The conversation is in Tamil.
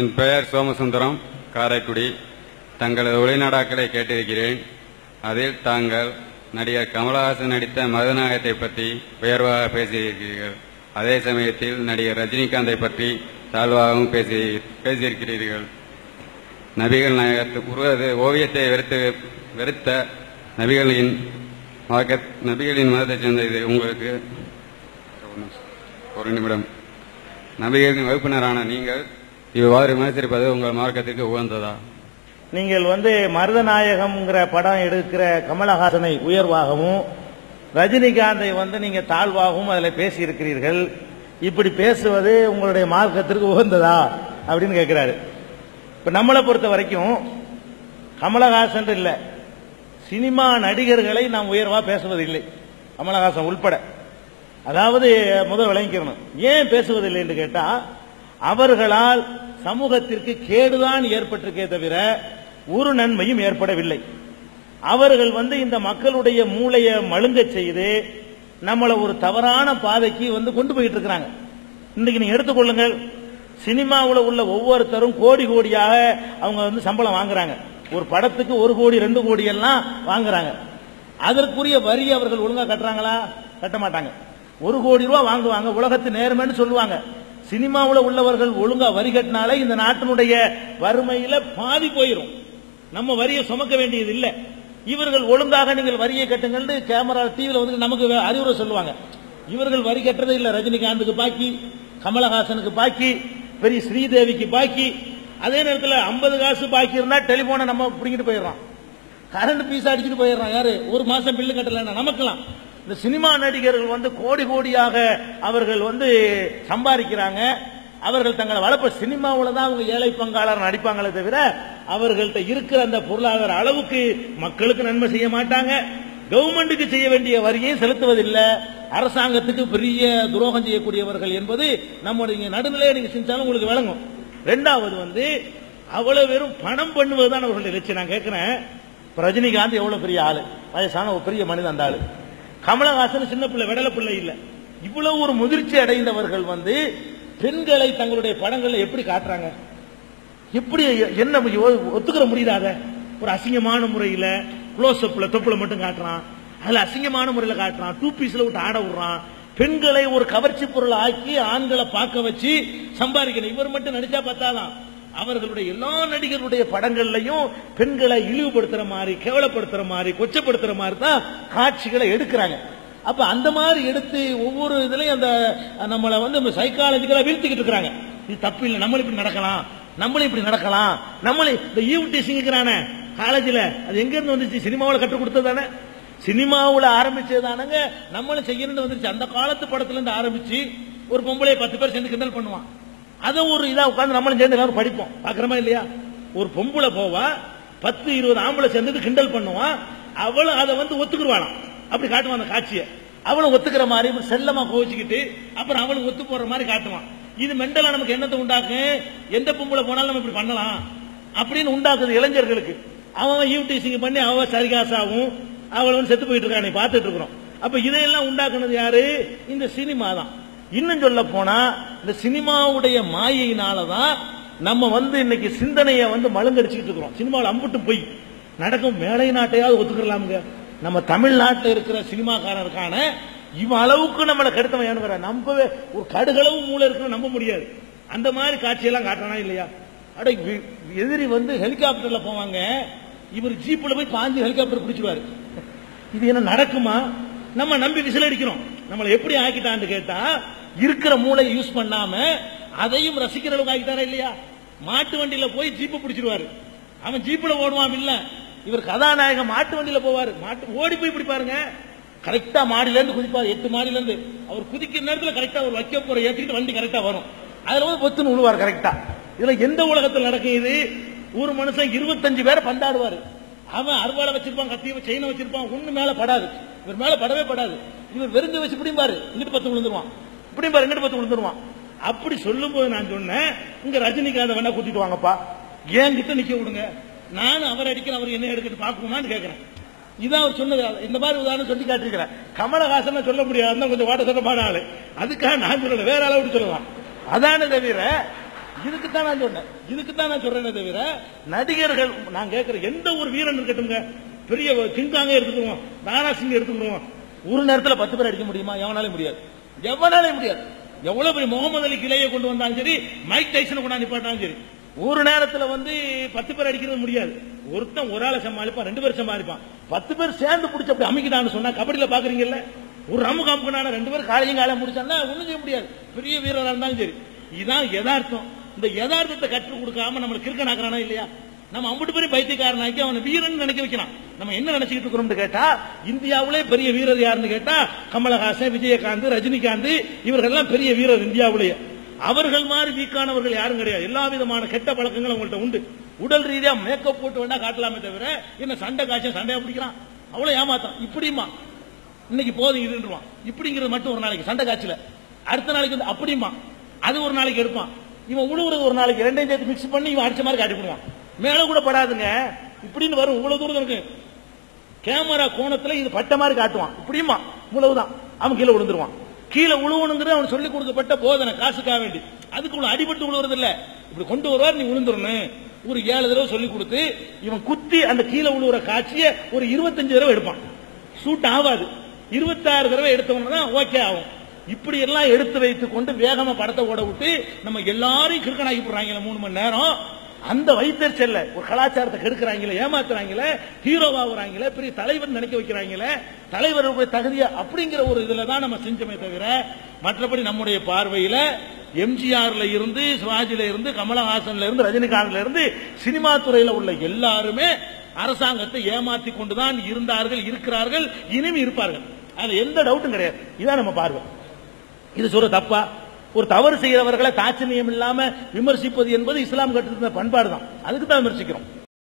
என் பெயர் சோமசுந்தரம், காரைக்குடி. தங்களது ஒளிநாடாக்களை கேட்டிருக்கிறேன். அதில் தாங்கள் நடிகர் கமலஹாசன் நடித்த மருதநாயகத்தை பற்றி உயர்வாக பேசியிருக்கிறீர்கள். அதே சமயத்தில் நடிகர் ரஜினிகாந்தை பற்றி தாழ்வாகவும் பேசியிருக்கிறீர்கள். நபிகள் நாயகத்து ஓவியத்தை வெறுத்த நபிகளின் மதத்தை சேர்ந்த இது உங்களுக்கு ஒரு நிமிடம். நபிகளின் வகுப்பினரான நீங்கள் இவ்வாறு விமர்சிப்பது உங்கள் மார்க்கத்திற்கு உகந்ததா? நீங்கள் மருதநாயகம்ங்கிற படம் எடுக்கிற கமலஹாசனை உயர்வாகவும் ரஜினிகாந்தை நீங்க தாழ்வாகவும் அதில் பேசி இருக்கிறீர்கள். இப்படி பேசுவது உங்களுடைய மார்க்கத்திற்கு உகந்ததா அப்படின்னு கேட்கிறாரு. இப்ப நம்மளை பொறுத்த வரைக்கும் கமலஹாசன் இல்ல, சினிமா நடிகர்களை நாம் உயர்வா பேசுவதில்லை, கமலஹாசன் உள்பட. அதாவது முதல் விளங்கிக்கணும், ஏன் பேசுவதில்லை என்று கேட்டா, அவர்களால் சமூகத்திற்கு கேடுதான் ஏற்பட்டிருக்கே தவிர ஒரு நன்மையும் ஏற்படவில்லை. அவர்கள் இந்த மக்களுடைய மூளையை மழுங்க செய்து நம்மளை ஒரு தவறான பாதைக்கு கொண்டு போயிட்டு இருக்கிறாங்க. இன்னைக்கு நீங்க எடுத்துக்கொள்ளுங்கள், சினிமாவில் உள்ள ஒவ்வொருத்தரும் கோடி கோடியாக அவங்க சம்பளம் வாங்குறாங்க. ஒரு படத்துக்கு 1 கோடி 2 கோடி எல்லாம் வாங்குறாங்க. அதற்குரிய வரி அவர்கள் ஒழுங்கா கட்டுறாங்களா? கட்ட மாட்டாங்க. 1 கோடி ரூபாய் வாங்குவாங்க, உலகத்து நேர்மைன்னு சொல்லுவாங்க. சினிமாவில் உள்ளவர்கள் ஒழுங்கா வரி கட்டினாலே இந்த நாட்டினுடைய வறுமையில பாதி போயிரும். நம்ம வரியை சுமக்க வேண்டியது இல்லை. இவர்கள் ஒழுங்காக நீங்கள் வரியை கட்டுங்கள் கேமரா டிவியில நமக்கு அறிவுரை சொல்லுவாங்க. இவர்கள் வரி கட்டுறது இல்ல. ரஜினிகாந்துக்கு பாக்கி, கமலஹாசனுக்கு பாக்கி, பெரிய ஸ்ரீதேவிக்கு பாக்கி. அதே நேரத்தில் 50 காசு பாக்கி இருந்தா டெலிபோனை நம்ம பிடிக்கிட்டு போயிடுறோம், கரண்ட் பீஸ் அடிச்சுட்டு போயிடுறோம். யாரு ஒரு மாசம் பில்லு கட்டல நமக்கலாம். இந்த சினிமா நடிகர்கள் கோடி கோடியாக அவர்கள் சம்பாதிக்கிறாங்க. அவர்கள் தங்களை வளர்ப்ப சினிமாவில் தான் அவங்க ஏழை பங்காளர் நடிப்பாங்களே தவிர அவர்கள்ட்ட இருக்கிற அந்த பொருளாதார அளவுக்கு மக்களுக்கு நன்மை செய்ய மாட்டாங்க. கவர்மெண்ட்டுக்கு செய்ய வேண்டிய வரியை செலுத்துவதில்லை. அரசாங்கத்துக்கு பெரிய துரோகம் செய்யக்கூடியவர்கள் என்பது நம்முடைய நடுநிலையை நீங்க செஞ்சாலும் உங்களுக்கு விளங்கும். ரெண்டாவது அவ்வளவு வெறும் பணம் பண்ணுவதுதான் அவர்களுடைய லட்சியம். நான் கேட்கிறேன், ரஜினிகாந்த் எவ்வளவு பெரிய ஆளு, வயசான ஒரு பெரிய மனிதன் அந்த ஆளு. கமலஹாசன் சின்ன பிள்ளை, விடல பிள்ளை இல்ல. இவ்வளவு ஒரு முதிர்ச்சி அடைந்தவர்கள் பெண்களை தங்களுடைய படங்கள்ல எப்படி காட்டுறாங்க? எப்படி என்ன ஒத்துக்கிற முடியாத ஒரு அசிங்கமான முறையில க்ளோஸ் அப்ல தொப்புல மட்டும் காட்டுறான், அதுல அசிங்கமான முறையில காட்டுறான், 2 பீஸ்ல விட்டு ஆட விடுறான். பெண்களை ஒரு கவர்ச்சி பொருள் ஆக்கி ஆண்களை பார்க்க வச்சு சம்பாதிக்கணும். இவர் மட்டும் நடிச்சா பார்த்தாதான். அவர்களுடைய எல்லா நடிகர்களுடைய படங்கள்லையும் பெண்களை இழிவுபடுத்துற மாதிரி, கேவலப்படுத்துற மாதிரி, கொச்சப்படுத்துற மாதிரி தான் காட்சிகளை எடுக்கிறாங்க. அப்ப அந்த மாதிரி எடுத்து ஒவ்வொரு இதுலயும் அந்த நம்மளை சைக்காலஜிக்கலா வீழ்த்திக்கிட்டு இருக்கிறாங்க. இது தப்பு இல்லை, நம்மளும் இப்படி நடக்கலாம், நம்மளும் இப்படி நடக்கலாம். நம்மளே இந்த ஈவ் டீசிங்கிறானே காலேஜில், அது எங்க இருந்து வந்துச்சு? சினிமாவில் கற்றுக் கொடுத்ததானே, சினிமாவில் ஆரம்பிச்சதானங்க. நம்மளும் செய்யணும்னு வந்துருச்சு. அந்த காலத்து படத்துல இருந்து ஆரம்பிச்சு ஒரு பொம்பளை 10 பேர் சேர்ந்து கிண்டல் பண்ணுவான். அதை ஒரு இதா உட்காந்து நம்மளும் சேர்ந்து எல்லாரும் படிப்போம், பாக்குறமா இல்லையா? ஒரு பொம்பளை போவா, 10-20 ஆம்பளை சேர்ந்து கிண்டல் பண்ணுவான். அவளும் அதை ஒத்துக்குருவாளாம், அப்படி காட்டுவான் அந்த காட்சியை. அவளும் ஒத்துக்கிற மாதிரி செல்லமா கோவிச்சுக்கிட்டு அப்புறம் அவளும் ஒத்து போற மாதிரி காட்டுவான். இது மெண்டலா நமக்கு என்னத்தை உண்டாக்கும்? எந்த பொம்பளை போனாலும் நம்ம இப்படி பண்ணலாம் அப்படின்னு உண்டாக்குது இளைஞர்களுக்கு. அவன் யூடிசிங் பண்ணி அவ சரிகாசாவும் அவள் செத்து போயிட்டு இருக்கான், பார்த்துட்டு இருக்கிறோம். அப்ப இதையெல்லாம் உண்டாக்குனது யாரு? இந்த சினிமா தான். இன்னும் சொல்ல போனா இந்த சினிமாவுடைய மாயினாலதான் நம்ம இன்னைக்கு சிந்தனையை மழுங்கடிச்சுக்கிட்டு இருக்கிறோம். சினிமாவில் அம்புட்டு போய் நடக்கும். மேலை நாட்டையாவது ஒத்துக்கலாமுங்க, நம்ம தமிழ்நாட்டில் இருக்கிற சினிமாக்காரருக்கான இவன் அளவுக்கு நம்மளை கெடுத்தவன் நம்பவே ஒரு கடுகளவு மூளை இருக்குன்னு நம்ப முடியாது. அந்த மாதிரி காட்சியெல்லாம் காட்டுறானா இல்லையா? அட எதிரி ஹெலிகாப்டர்ல போவாங்க, இவர் ஜீப்ல போய் பாஞ்சு ஹெலிகாப்டர் பிடிச்சிருவாரு. இது என்ன நடக்குமா? நம்ம நம்பி விசில் அடிக்கிறோம். நம்மளை எப்படி ஆக்கிட்டான்னு கேட்டா, இருக்கிற மூளை யூஸ் பண்ணாம அதையும் ரசிக்கிற அளவுக்கு ஆக்கிட்டாரா இல்லையா? மாட்டு வண்டியில போய் ஜீப்பை பிடிச்சிருவாரு. அவன் ஜீப்ல ஓடுவான் இல்ல, இவர் கதாநாயகம் மாட்டு வண்டியில போவாரு. மாட்டு ஓடி போய் பிடிப்பாருங்க. கரெக்டா மாடியில இருந்து குதிப்பாரு, 8 மாடியில இருந்து. அவர் குதிக்கிற நேரத்தில் கரெக்டா ஒரு வைக்க போற ஏற்றிட்டு வண்டி கரெக்டா வரும். அதுல பொத்துன்னு விழுவார் கரெக்டா. இதுல எந்த உலகத்தில் நடக்கும் இது? ஒரு மனுஷன் 25 பேரை பந்தாடுவாரு. அவன் அறுவாலை வச்சிருப்பான், கத்திய செயினை வச்சிருப்பான், ஒண்ணு மேல படாது, இவர் மேல படவே படாது. இவர் வெறுங்க வச்சு பிடிப்பாரு, இங்கிட்டு 10 விழுந்துருவான், பிடிப்பாரு, இங்கிட்டு 10 விழுந்துருவான். அப்படி சொல்லும் போது நான் சொன்னேன், இங்க ரஜினிகாந்த் வேணா கூட்டிட்டு வாங்கப்பா, ஏன் கிட்ட நிக்க விடுங்க, நான் அவர் அடிக்கிற அவர் என்ன எடுக்கிட்டு பாக்குமான்னு கேட்கிறேன். இதான் அவர் சொன்னது. இந்த மாதிரி உதாரணம் சொல்லி காட்டிருக்கிறேன். கமலஹாசன் சொல்ல முடியாது, கொஞ்சம் வாட்ட சொல்ல மாட ஆளு. அதுக்காக நான் சொல்லல, வேற அளவு சொல்லலாம். அதான தவிர இதுக்குத்தான் நான் சொல்றேனே தவிர நடிகர்கள் நான் கேட்கிற எந்த ஒரு வீரன் இருக்கட்டும்ங்க, பெரிய கிங்காங்க எடுத்துக்கிறோம், தாரா சிங் எடுத்துக்கிறோம், ஒரு நேரத்தில் 10 பேர் அடிக்க முடியுமா? எவனாலே முடியாது. எவ்வளவு பெரிய முகமது அலி கிளையை கொண்டு வந்தாலும் சரி, மைக் டைசனை கொண்டாந்து நிப்பாட்டாலும் சரி, ஒரு நேரத்தில் 10 பேர் அடிக்கிறது முடியாது. ஒருத்தன் ஒரு ஆளை சமாளிப்பான், 2 பேர் சமாளிப்பான். 10 பேர் சேர்ந்து பிடிச்ச அப்படி அமைக்கிட்டான்னு சொன்னா கபடியில பாக்குறீங்கல்ல, ஒரு ரம்மு காம்புனால 2 பேர் காலையும் காலையும் முடிச்சாங்கன்னா ஒண்ணும் செய்ய முடியாது, பெரிய வீரராக இருந்தாலும் சரி. இதுதான் யதார்த்தம். இந்த யதார்த்தத்தை கற்றுக் கொடுக்காம நம்மளுக்கு கிறுக்கனாக்குறானா இல்லையா? நம்ம அம்புட்டு பெரிய பைத்தியக்காரனாக்கி அவனை வீரன் நினைக்க வைக்கலாம். நம்ம என்ன நினைச்சுக்கிட்டு இருக்கிறோம் கேட்டா, இந்தியாவிலே பெரிய வீரர் யாருன்னு கேட்டா கமலஹாசன், விஜயகாந்த், ரஜினிகாந்த், இவர்கள் எல்லாம் பெரிய வீரர் இந்தியாவிலேயே. அவர்கள் மாதிரி வீக்கானவர்கள் யாரும் கிடையாது. எல்லா விதமான கெட்ட பழக்கங்களும் அவங்கள்ட்ட உண்டு. உடல் ரீதியா மேக்கப் போட்டு வேணா காட்டலாமே தவிர என்ன சண்டை காய்ச்சல் சண்டையா பிடிக்கிறான், அவ்வளவு ஏமாத்தான். இப்படிமா இன்னைக்கு போதும் இதுன்றான், இப்படிங்கிறது மட்டும் ஒரு நாளைக்கு சண்டை காய்ச்சல, அடுத்த நாளைக்கு வந்து அப்படிமா அது ஒரு நாளைக்கு எடுப்பான். இவன் உழுவுறது ஒரு நாளைக்கு, ரெண்டையும் சேர்த்து மிக்ஸ் பண்ணி இவன் அடிச்ச மாதிரி காட்டி போடுவான். மேல கூட படாதுங்க, இப்படின்னு வரும். இவ்வளவு தூரம் இருக்கு கேமரா கோணத்துல, இது பட்ட மாதிரி காட்டுவான். இப்படிமா இவ்வளவுதான், அவன் கீழே விழுந்துருவான். கீழே உழுவணுங்கிறது அவன் சொல்லிக் கொடுக்கப்பட்ட போதனை, காசுக்காக வேண்டி. அதுக்கு அடிபட்டு விழுவுறது இல்ல, இப்படி கொண்டு வருவார், நீ விழுந்துடணும். ஒரு 7 தடவை சொல்லிக் கொடுத்து இவன் குத்தி அந்த கீழே விழுவுற காட்சியை ஒரு 25 தடவை எடுப்பான். சூட் ஆகாது. 26 தடவை எடுத்தவன தான் ஓகே ஆகும். இப்படி எல்லாம் எடுத்து வைத்துக் கொண்டு வேகமா படத்தை ஓட விட்டு நம்ம எல்லாரையும் கிறுக்கனாக்கி போடுறாங்க 3 மணி நேரம். அந்த வைத்தறிச்சல்ல ஒரு கலாச்சாரத்தை கெடுக்கிறாங்களே, ஏமாத்துறாங்களே, ஹீரோவாகுறாங்களே, பெரிய தலைவர் நினைக்க வைக்கிறாங்களே, தலைவருடைய தகுதியா அப்படிங்கிற ஒரு இதுல தான் நம்ம செஞ்சோமே தவிர, மற்றபடி நம்முடைய பார்வையில எம்ஜிஆர்ல இருந்து, சிவாஜில இருந்து, கமலஹாசன்ல இருந்து, ரஜினிகாந்த்ல இருந்து, சினிமா துறையில உள்ள எல்லாருமே அரசாங்கத்தை ஏமாத்தி கொண்டுதான் இருந்தார்கள், இருக்கிறார்கள், இனிமே இருப்பார்கள். அது எந்த டவுட்டும் கிடையாது. இதான் நம்ம பார்வை. இது சொல்ற தப்பா? ஒரு தவறு செய்கிறவர்களை தாட்சணியம் இல்லாம விமர்சிப்பது என்பது இஸ்லாம் கற்றுத்த பண்பாடு தான். அதுக்கு தான் விமர்சிக்கிறோம்.